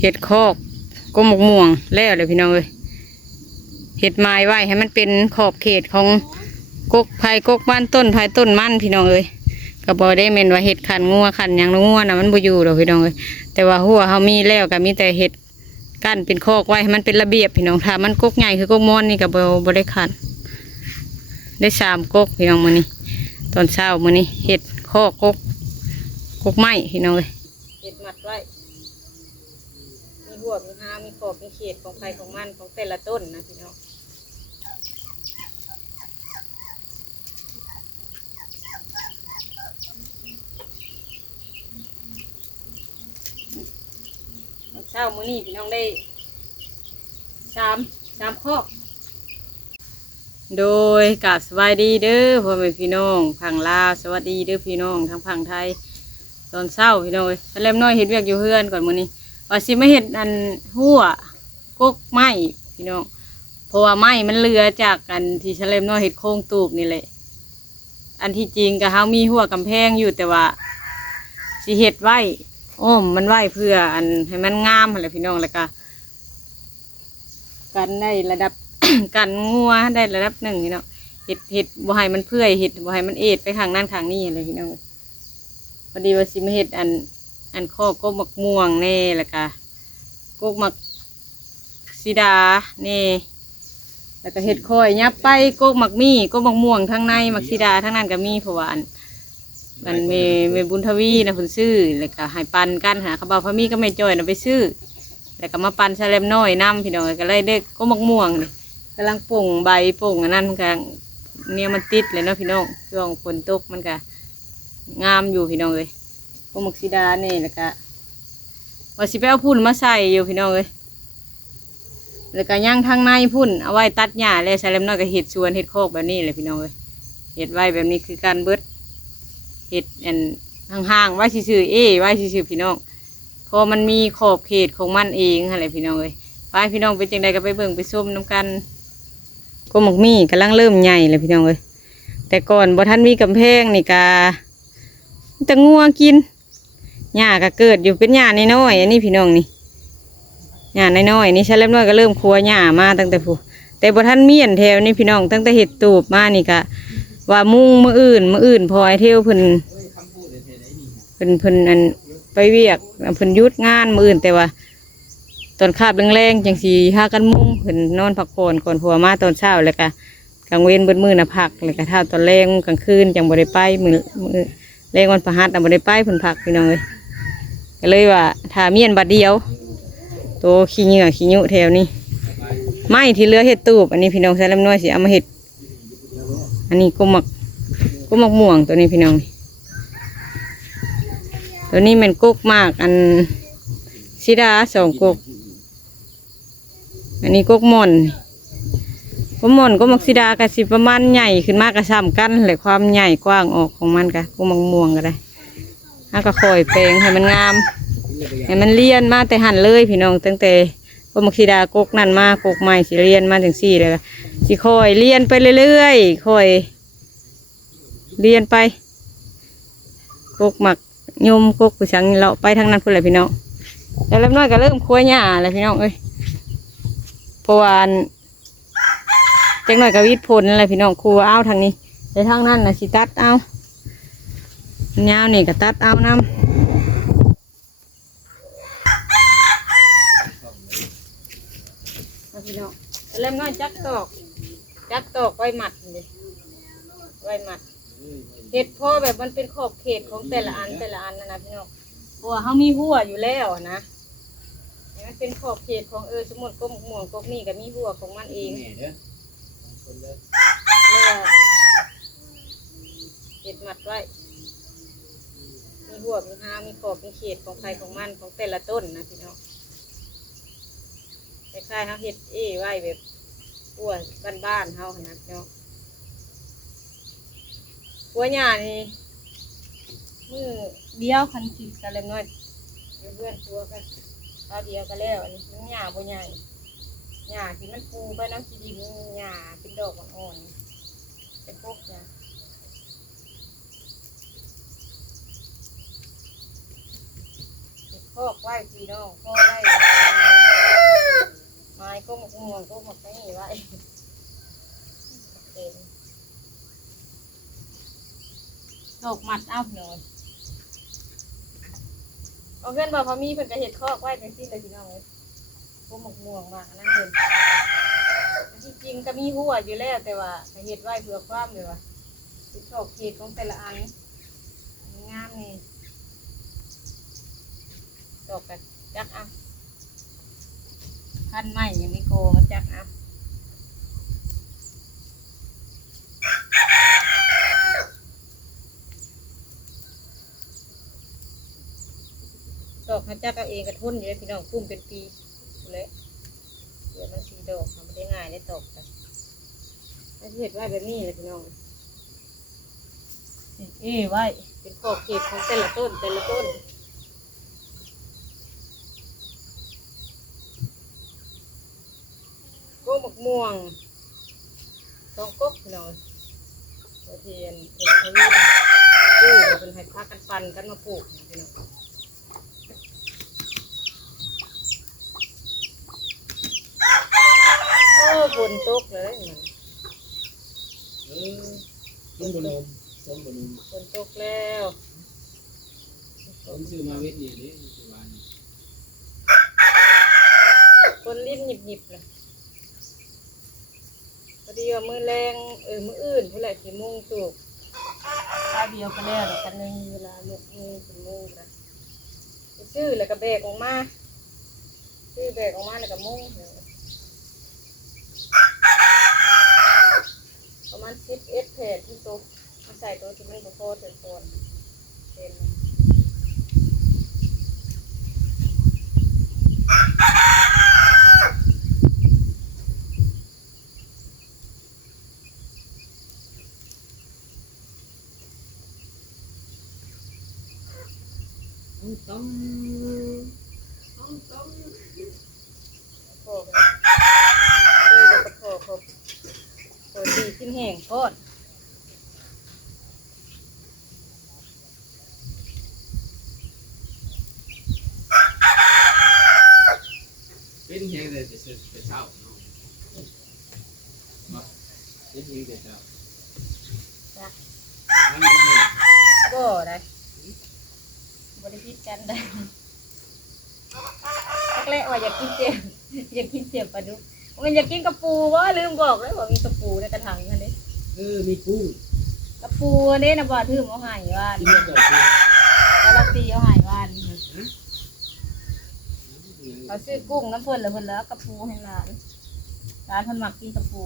เห็ดคอกก้มหมกม่วงแล้วเลยพี่น้องเลยเห็ดไม้ไว้ให้มันเป็นขอบเขตของกกไผ่กกมันต้นไผ่ต้นมันพี่น้องเลยก็บอได้เมนว่าเห็ดขันงัวขันอย่างงัวนะมันบ่อยู่หรอกพี่น้องเลยแต่ว่าหัวเขามีแล้วก็มีแต่เห็ดกั้นเป็นคอกไว้ให้มันเป็นระเบียบพี่น้องถ้ามันกกใหญ่คือกกมอนนี่ก็บ่ได้ขันได้3 กกพี่น้องมื้อนี้ตอนเช้ามื้อนี้เห็ดคอกกกไม้พี่น้องเลยเห็ดมัดไว้มีหัวมีหางมีขอบมีเขตของไผ่ของมันของแต่ละต้นนะพี่น้องเช้ามื้อนี้พี่น้องได้สามคอกโดยกราบสวัสดีเด้อพ่อแม่พี่น้องฝั่งลาวสวัสดีเด้อพี่น้องทางฝั่งไทยตอนเช้าพี่น้องทะเลน้อยเห็ดเวียกอยู่เฮือนก่อนมื้อนี้ว่าสิไม่เห็ดอันหัวกกไม้พี่น้องเพราะว่าไม้มันเลือจากกันที่ทะเลน้อยเห็ดโค้งตูบนี่แหละอันที่จริงก็เฮามีหัวกำแพงอยู่แต่ว่าสิเห็ดไว้อ้อมมันไว้เพื่ออันให้มันงามอะไรพี่น้องแล้วก็กันได้ระดับ กันงัวได้ระดับหนึ่งพี่น้องเห็ดบ่ให้มันเพื่อยเห็ดบ่ให้มันเอ็ดไปข้างนั่นข้างนี้อะไรพี่น้องพอดีว่าสิมาเห็ดอันข้อกกมักม่วงแน่แล้วก็กกมักสีดาแน่แล้วก็เห็ดคอยยับไปกกมักมีกกมักม่วงทั้งในมักสีดาทั้งนั้นก็มีเพราะว่ามันเมบุญทวีนะคุณซื้อแล้วก็ให้ปันกันหาขบาพมีก็ไม่จ่อยนะไปซื้อแล้วก็มาปันแซลมน้อยน้ำพี่น้องก็เลยเด็กก็มักม่วงกำลังป่งใบป่งอันนั้นมันก็เนี่ยมันติดเลยเนาะพี่น้องช่วงฝนตกมันก็งามอยู่พี่น้องเลยก็มักสีดาเนี่ยแล้วก็ว่าสิไปเอาพุ่นมาใส่อยู่พี่น้องเลยแล้วก็ย่างทางในพุ่นเอาไว้ตัดหญ้าเลยแซลมน้อยก็เห็ดชวนเห็ดโคกแบบนี้เลยพี่น้องเลยเห็ดไว้แบบนี้คือการเบิดเห็ดอันห่างๆไว้ซื่อไว้ซื่อพี่น้องพอมันมีขอบเขตของมันเองอะไรพี่น้องเลยไปพี่น้องไปจังใดก็ไปเบิ่งไปส้มน้ำกันก็หมกมี่กำลังเริ่มใหญ่เลยพี่น้องเลยแต่ก่อนบ่ทันมีกำแพงนี่กาแต่งัวกินหญ้าก็เกิดอยู่เป็นหญ้าน้อยๆอันนี้พี่น้องนี่หญ้าน้อยๆนี่ใช้เล็บน้อยก็เริ่มครัวหญ้ามาตั้งแต่ผู้แต่บ่ทันมีอันแถวนี่พี่น้องตั้งแต่เห็ดตูบมานี่กะว่ามุ่งมื้ออื่นพอไอเที่ยวเพิ่นอันไปเวียกเพิ่นยุดงานมื้ออื่นแต่ว่าตอนคาบแรงๆจังสีหากันมุ่งเพิ่นนอนพักผ่อนก่อนผัวมาตอนเช้าแล้วก็กลางเว้นเบิดมื้อน่ะพักแล้วก็เท่าตอนแรงกลางคืนจังบ่ได้ไปมื้อแรงวันพฤหัสน่ะบ่ได้ไปเพิ่นพักพี่น้องเอ้ยก็เลยว่าถ้าเมียนบัดเดียวโตขี้เหงื่อขี้ยุแถวนี้ไม้ที่เหลือเห็ดตูบอันนี้พี่น้องใส่ลำน้อยสิเอามาเห็ดอันนี้กุมักม่วงตัวนี้พี่น้องตัวนี้มันกกมากอันสีดา2 กกอันนี้กกม่อนก็มักสีดากะสิประมาณใหญ่ขึ้นมากกระซ้ำกันเลยความใหญ่กว้างออกของมันกะกมักม่วงก็ได้ถ้าก็คอยแปลงให้มันงามให้มันเลี้ยนมาแต่หั่นเลยพี่น้องตั้งแต่ก็มักสีดากกนั่นมากกใหม่สิเลี้ยนมาถึง4เลยสิคอยเลี้ยนไปเรื่อยๆคอยเลี้ยนไปกกหมักยมกกไปสังเราไปทางนั้นพุ่นเลยพี่น้องแล้วเริ่มน้อยก็เริ่มคั่วหญ้าเลยพี่น้องเอ้ยเพราะว่าจังหน่อยก็วิดผลอะไรพี่น้องคั่วเอาทางนี้ไปทางนั้นนะสิตัดเอาเงานี่ก็ตัดเอาน้ำพี่น้องเริ่มน้อยจักตอกไว้หมัดเลยไว้หมัดเห็ดพอแบบมันเป็นขอบเขตของแต่ละอันนะพี่น้องเพราะว่าเขามีหัวอยู่แล้วนะมันเป็นขอบเขตของสมุนกกม่วงกกนี่ก็มีหัวของมันเองเห็ดหมัดไว้มีหัวมีหางมีขอบมีเขตของใครของมันของแต่ละต้นนะพี่น้องคล้ายๆเขาเห็ดไว้แบบหัวบ้านๆเขาขนาดเนาะหัวหญ้านี่มือเดียวคันสิกันเล็กน้อยเพื่อนตัวกันตาเดียวกันแล้วอันนี้มันหญ้าบ่ใหญ่หญ้าที่มันปูไปน้ำขี้ดินหญ้าเป็นดอกอ่อนๆเป็นพวกหญ้า พอกไหว้พี่น้องพ่อได้ไม้ก็หมกม่วงก็หมกไม่ไหวเป็นดอกมัดเอาหน่อยเอาเพื่อนบอกพอมีเพิ่นก็เห็ดคอกไว้จังซี่เลยพี่น้องเลยก็หมกม่วงมานั่นเพิ่นที่จริงก็มีหัวอยู่แล้วแต่ว่าเห็ดไว้เพื่อความเลยว่าเป็นขอบเขตของแต่ละอันงามนี่ดอกกันจักอ่ะพันไม้ยังไม่โกมาจักอ่ะดอกเขาจักเอาเองกระทุ่นอยู่เลยพี่น้องกุ้มเป็นปีเลยเดี๋ยวมันสีดอกทำไม่ได้ง่ายได้ตกกันให้เห็ดไว้แบบนี้เลยพี่น้องไว้เป็นขอบเขตของแต่ละต้นแต่ละต้นก็หมกม่วงต้องก๊กพี่น้องเทียนทวีเป็นให้พากันปั่นกันมาปลูกพี่น้องฝนตกเลยต้นบนมต้นบนมฝนตกแล้วผมซื้อมาเวทนี่เลยตัววันคนลิ้นหยิบเลยพอดีว่ามือแรงมืออื่นผู้ใหญ่กี่โมงสุกข้าวเดียวก็แล้วกันในเวลาหมกมือถึงโมงนะซื้อแล้วก็แบกออกมาซื้อแบกออกมาแล้วก็มุ่งประมาณ11 แผ่นที่โต๊ะมาใส่ตัวที่มันก็พอเต็มตัวเต็มต้องพอเลยจะพอครบตัวดีขึ้นแห้งโคตรเป็นยังไงจะเช้ามาเป็นยังไงเช้านั่นก็ไม่ก็ได้บริพิตกันได้แรกว่าอยากกินเจียวอยากกินเจียวปลาดุกมันอยากกินกระปูว่าลืมบอกแล้วว่ามีกระปูในกระถางนั่นเองมีกุ้งกระปูเนี่ยนะบ่ถือเอาหายว่ากินแล้วก็กินแล้วเราตีเอาหายว่าเขาซื้อกุ้งน้ำเพิ่นแล้วเพิ่นแล้วกระปูให้ร้านเพิ่นมักกินกระปู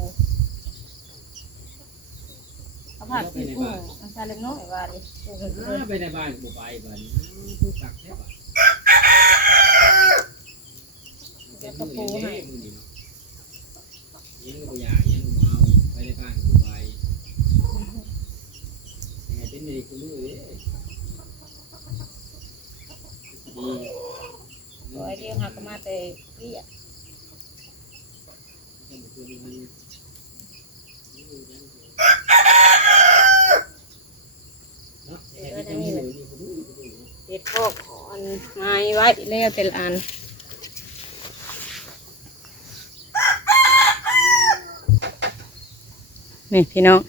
เขาผัดกินกุ้งมันชาเล็กน้อยว่าดิไปในบ้านบุไปบ้านผู้ตักแทบกระปูให้ยังก็อยากยังเอาไปในบ้านบุไปยังไงเป็นในคุณลูกเอ้ยร้อยเดียวหักมาแต่เรียกเด็ดพอกขอนไม้ไว้แล้วแต่ละอันนี่พี่น้อง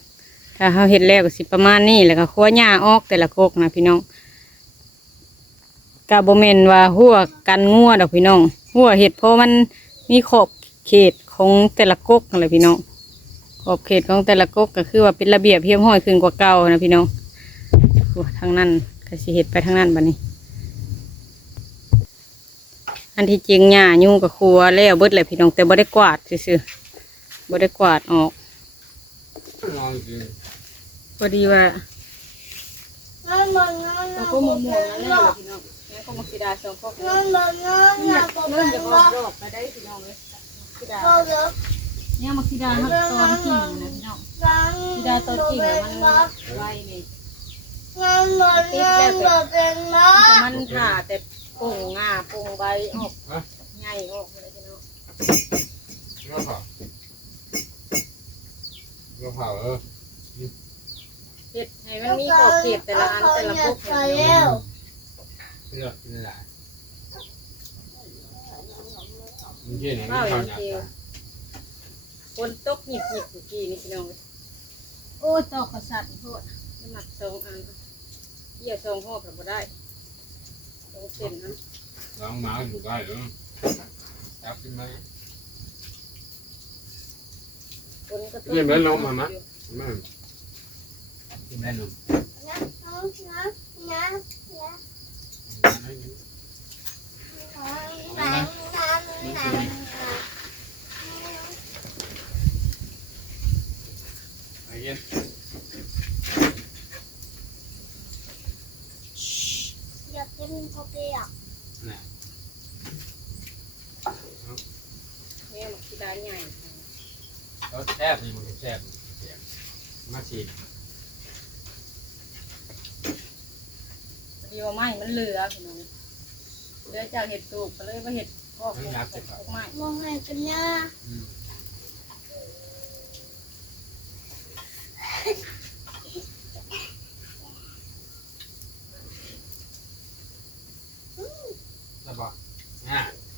ถ้าเขาเห็ดแล้วก็สิประมาณนี้แล้วก็คั่วหญ้าออกแต่ละโคกนะพี่น้องกะบ่แม่นว่าหัวกันงัวดอกพี่น้องหัวเห็ดเพราะมันมีขอบเขตของแต่ละโคกอะไรพี่น้องขอบเขตของแต่ละโคกก็คือว่าเป็นระเบียบเพียบห้อยขึ้นกว่าเก่านะพี่น้องทางนั้นก็สิเห็ดไปทางนั้นบัดนี้อันที่จริงหญ้ายุ่งกับครัวแล้วเบิดเลยพี่น้องแต่บ่ได้กวาดซื่อๆบ่ได้กวาดออกพอดีว่าแล้วก็มะม่วงนั่นแหละพี่น้องแล้วก็มักสีดา2 พวกนี้เริ่มจะออกดอกไปได้พี่น้องเลยสีดาเนี่ยมักสีดาครับตอนกิ่งนะพี่น้องสีดาตอนกิ่งมันไวนี่ติดแล้วแต่มันผ่าแต่ปุ่งงาปุ่งใบออกใหญ่ออกเลยพี่น้องก็เผาเห็ดให้มันมีขอบเขตแต่ละอันแต่ละพวกเลือกกินหลาย มันชื่อไหน เฝ้า มัน อ เข้า ย่าง หยาบ เดียว ตา คนตกหยิบเมื่อกี้นี่พี่น้องโอ้ตอกกระสันโทษน้ำหนัก2 อันเกี่ยว2 หอบแล้วบ่ได้2 เส้นนะ ลองมาอยู่ได้หรือจับขึ้นไหม คนก็ตก เพื่อนเบิ้ลลงมามะมาขึ้นได้หนุ่ม ไอ้เงี้ย อยากกินข้าวเปียก น่ะ เนี่ยมันคือได้ใหญ่ เขาแซ่บนี่มันแซ่บมาฉีด พอดีว่าไม้มันเหลือพี่น้องเหลือจากเห็ดตูกก็เลยมาเห็ดพอกไม้ มองให้กันเนี่ย แล้วบอก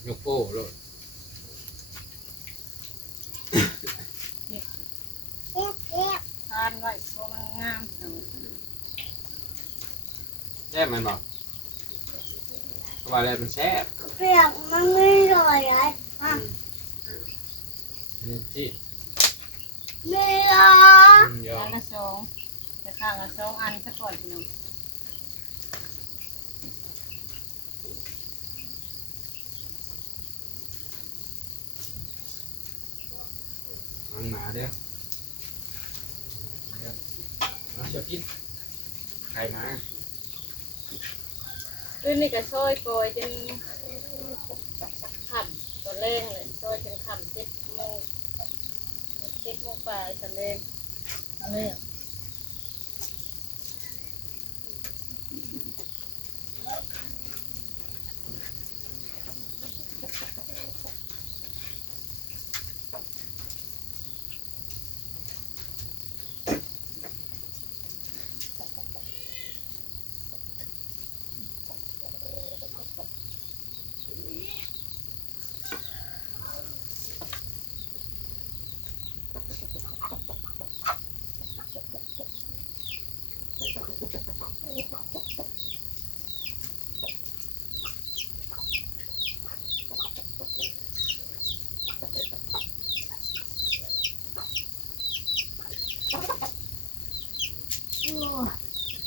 ยกโป้เลย เอ๊ะเอ๊ะ ทานไว้เพราะมันงาม แซ่บมันบอกเพราะว่าอะไรมันแซ่บ เปียกมันไม่อร่อยเลยอ่ะ ที่ ไม่อร่อย ยอ อั ม นละ2จะข้างละ2 อันซะก่อนพี่น้อง มังหมาเด้อเอาเชียวกินไข่มา ขึ้นนี่ก็ซอยกอยจนค่ำตอนแรงเลยซอยจนค่ำ7 โมงปลายตอนแรงอะไร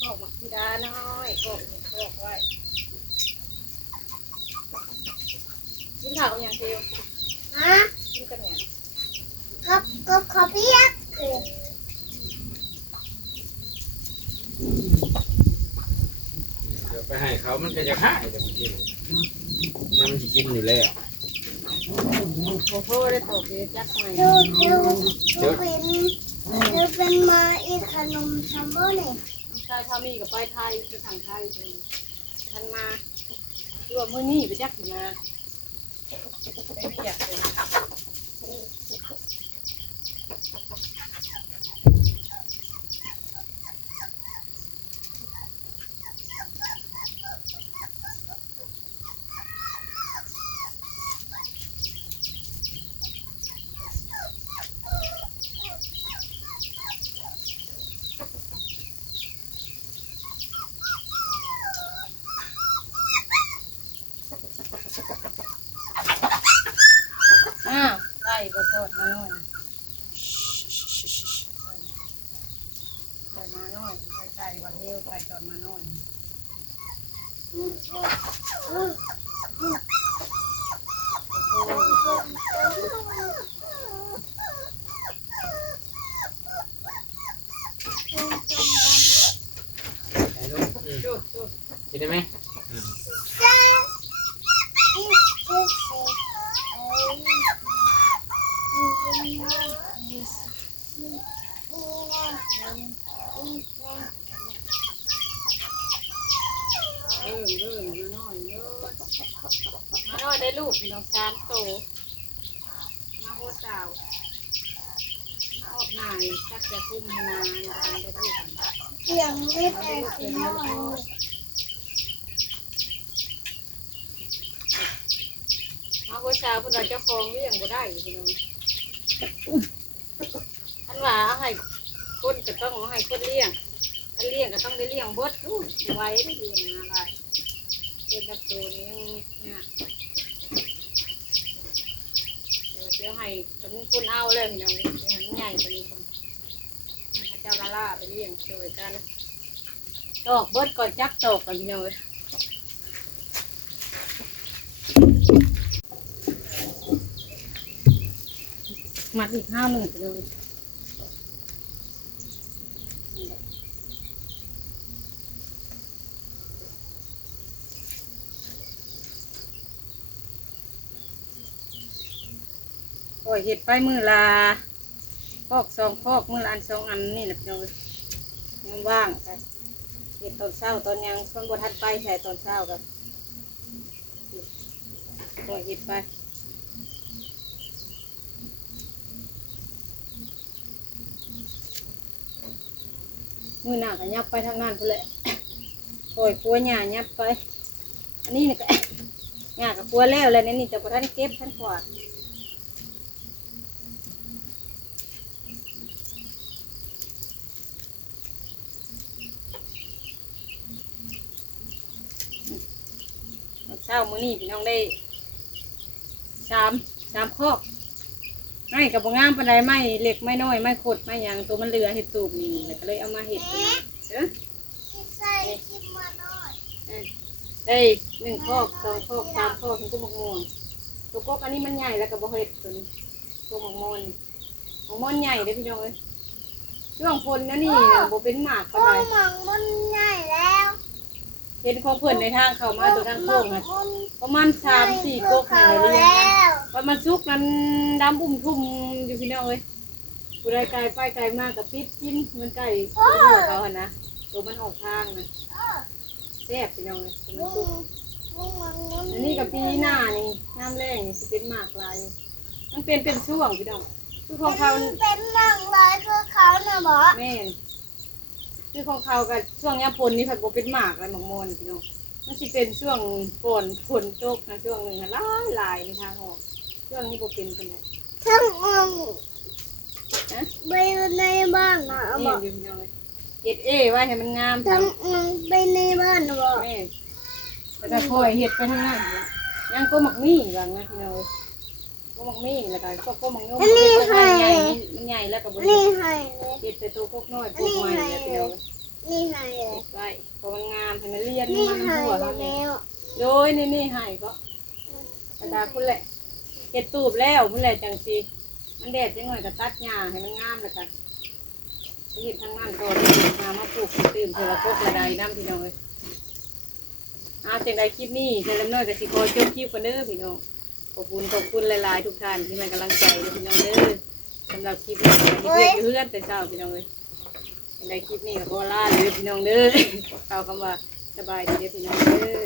พอกมักสีดาน้อยพอกไว้กินข้าวกับหยังเทียว ฮะ กินกับหยัง กับข้าวเปียกเอ๊ะ เดี๋ยวไปให้เขามันก็จะหายแต่บางทีมันจะกินอยู่แล้ว โอ้โหได้ตัวเพียจักใหม่ ดูเป็นมาอีกขนมซัมเบอร์เนี่ย น้องชายพามีกับไปไทยคือทางไทยทันมาคือว่ามื้อนี้ไปจักถึงมาไปเรียกเลย อ้าวไก่บะทอดมาหน่อยไก่มาหน่อยไก่บะเทียวไก่ทอดมาหน่อย ไอ้ลูก จุด กินได้ไหม มาหน่อยเด้อมาหน่อยได้ลูกพี่น้อง3 โตมาหัวสาวออกหน่ายจักจะคุ้มให้มาได้ลูก เสียงไม่แต่เสียงหน่อย มาหัว ผู้ชายผู้เราเจ้าของเลี้ยงบ่ได้พี่น้องอันว่าให้คนก็ต้องให้คนเลี้ยงอันเลี้ยงก็ต้องได้เลี้ยงเบิดดูไว้ได้เลี้ยงอะไรเป็นกับตัวนี้เนี่ยเดี๋ยวให้จำนวนคนเอาเลยพี่น้องเดี๋ยวให้มันใหญ่ไปเลยคนให้เจ้าลาล่าไปเลี้ยงช่วยกันตอกเบิดก่อนจักตอกกันพี่น้องมัดอีก5 มื้อเลยโอ้ยเห็ดไปมือละพอก2 พอกมือละอัน2 อันนี่แหละพี่น้องยังว่างกันเห็ดตอนเช้าตอนยังต้นบทัดไปใส่ตอนเช้ากันโอ้ยเห็ดไปมือหน้าก็ยับไปทางนั้นพุ่นแหละโอ้ยกลัวหญ้ายับไปอันนี้นี่ก็หญ้าก็กลัวแล้วเลยนี่แต่บทันเก็บทันกวาดเช้ามื้อนี้พี่น้องได้3 คอกไม้กับบงามปานใดไม้เล็กไม้น้อยไม้ขดไม้หยังตัวมันเหลือเห็ดตูบนี่ก็เลยเอามาเห็ดใส่กินมาหน่อย ได้1 คอก2 คอก3 คอกถึงกุ้งมะม่วงตัวกกอันนี้มันใหญ่แล้วก็บ่เห็ดตัวนี้ตัวมะม่วงใหญ่เด้อพี่น้องเอ้ยช่วงฝนนะนี่บ่เป็นหมากปานใด หมังมันใหญ่แล้ว เห็นของเพิ่นในทางเข้ามาตัวทางโค้งอ่ะประมาณ3-4 กกนี่เลย แล้ว ว่ามันซุกนั้นดำทุ่มอยู่พี่น้องเอ้ยผู้ใดไกลไปไกลมากกับปิดกินมันไก่ตัวเขาหันนะตัวมันออกทางนะแซ่บพี่น้องเลยมันซุกอันนี้กับปีหน้านี่น้ำแรงนี่จะเป็นหมากลายมันเป็นช่วงพี่น้องคือของเขา เป็นหนังลายคือเขาน่ะบอก แม่นคือของเขากับช่วงยามฝนนี่ผัดโบเป็นหมากอะไรหมกมนพี่น้องมันจะเป็นช่วงฝนตกนะช่วงหนึ่งหลายในทางออกช่วงนี้โบเป็นเป็นไง ทั้งอง นะ ไปในบ้านนะบ นี่ อก อยู่พี่น้องเลยเห็ดไว้ให้มันงาม ทั้งองไปในบ้านนะบอก แม่แต่ถ้าคอยเห็ดไปทางนั้นยังก็หมักมี่หลังนะพี่น้องก็หมักมี่แล้วก็หมักโน้มมันใหญ่แล้วก็บริ นี่ให้เลย เห็ดแต่ตัวพวกน้อยพวกใหม่เนี่ยพี่น้อง นี่ให้เลย ไว้พอมันงามให้มันเลียน นี่ มัน ให้ หัว แล้ เราเนี่ยว ว โดยนี่ให้ก็กระดาษพุ่นแหละเห็ดตูบแล้วพุ่นแหละจังซีมันแดดจังหน่อยก็ตัดหญ้าให้มันงามแล้วกันเห็ดทางนั้นตัวมาปลูกตื่นเทละกกระไดน้ำพี่น้องเลยเอาจังใดคลิปนี้เทเลมน้อยกับสิโคจบคลิปกันเด้อพี่น้องขอบคุณหลายๆทุกท่านที่ให้กำลังใจพี่น้องเด้อสำหรับคลิปนี้เพื่อนแต่เช้าพี่น้องเลยจังใดคลิปนี้ก็ขอลาเลยพี่น้องเด้อเอาคำว่าสบายดีเด้อพี่น้องเด้อ